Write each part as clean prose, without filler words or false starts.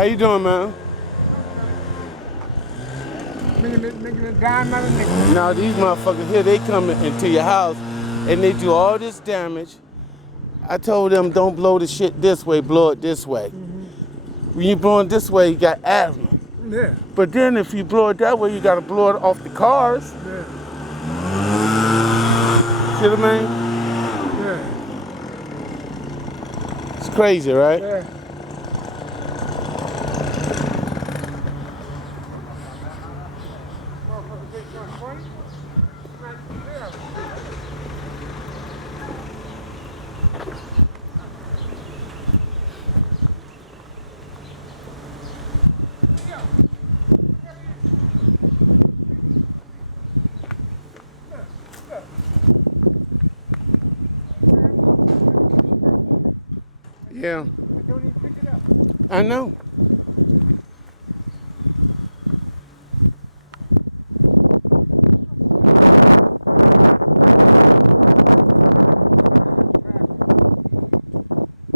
How you doing, man? Making a dime out of nickel. Now these motherfuckers here, they come into your house and they do all this damage. I told them don't blow the shit this way, blow it this way. When you blow it this way, you got asthma. Yeah. But then if you blow it that way, you gotta blow it off the cars. Yeah. See what I mean? Yeah. It's crazy, right? Yeah. Yeah, Don't even pick it up. I know.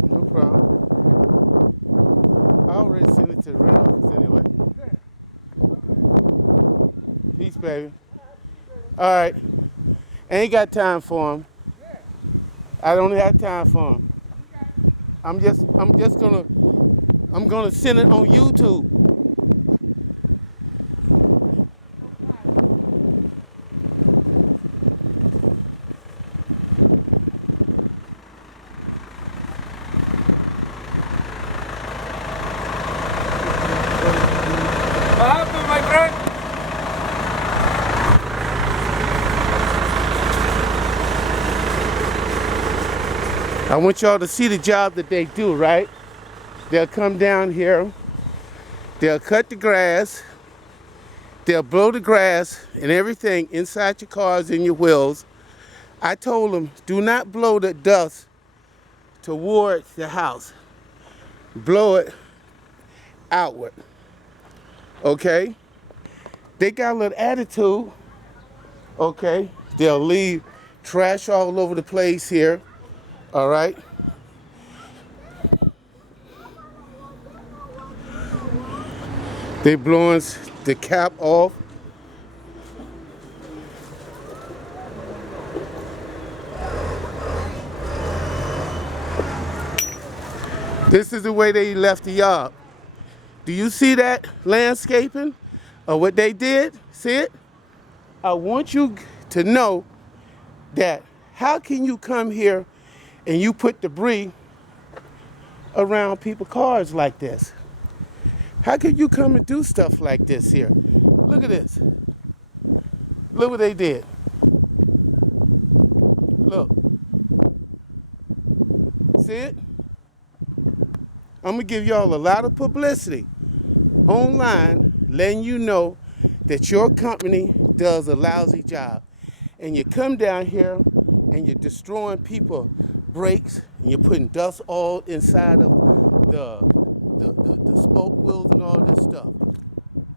No problem. I already sent it to the rent office anyway. Peace, baby. All right. Ain't got time for him. I don't have time for him. I'm gonna send it on YouTube. What happened, my friend? I want y'all to see the job that they do, right? They'll come down here, they'll cut the grass, they'll blow the grass and everything inside your cars and your wheels. I told them, do not blow the dust towards the house. Blow it outward, okay? They got a little attitude, okay? They'll leave trash all over the place here, all right? They blowing the cap off. This is the way they left the yard. Do you see that landscaping or what they did? See it? I want you to know that how can you come here and you put debris around people's cars like this? How could you come and do stuff like this here? Look at this. Look what they did. Look. See it? I'm gonna give y'all a lot of publicity online letting you know that your company does a lousy job. And you come down here and you're destroying people's brakes and you're putting dust all inside of the spoke wheels and all this stuff.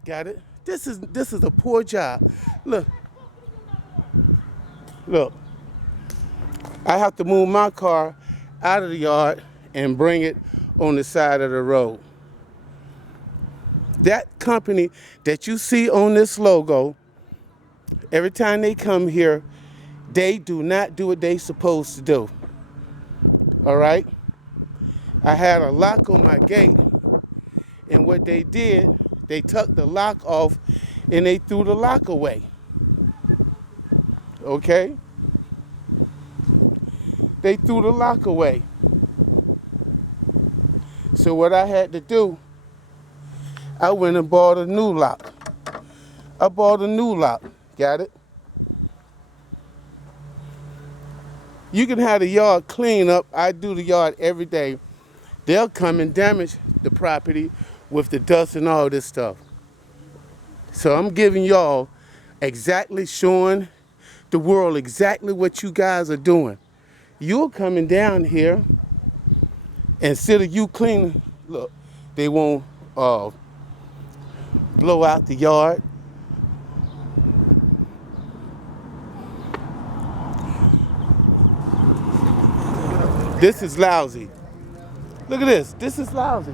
Got it? This is a poor job. Look. Look. I have to move my car out of the yard and bring it on the side of the road. That company that you see on this logo, every time they come here, they do not do what they supposed to do. All right? I had a lock on my gate, and what they did, they took the lock off and they threw the lock away. Okay? They threw the lock away. So what I had to do, I went and bought a new lock. I bought a new lock. Got it? You can have the yard clean up. I do the yard every day. They'll come and damage the property with the dust and all this stuff. So I'm giving y'all exactly, showing the world exactly what you guys are doing. You're coming down here, instead of you cleaning, look, they won't blow out the yard. This is lousy. Look at this. This is lousy.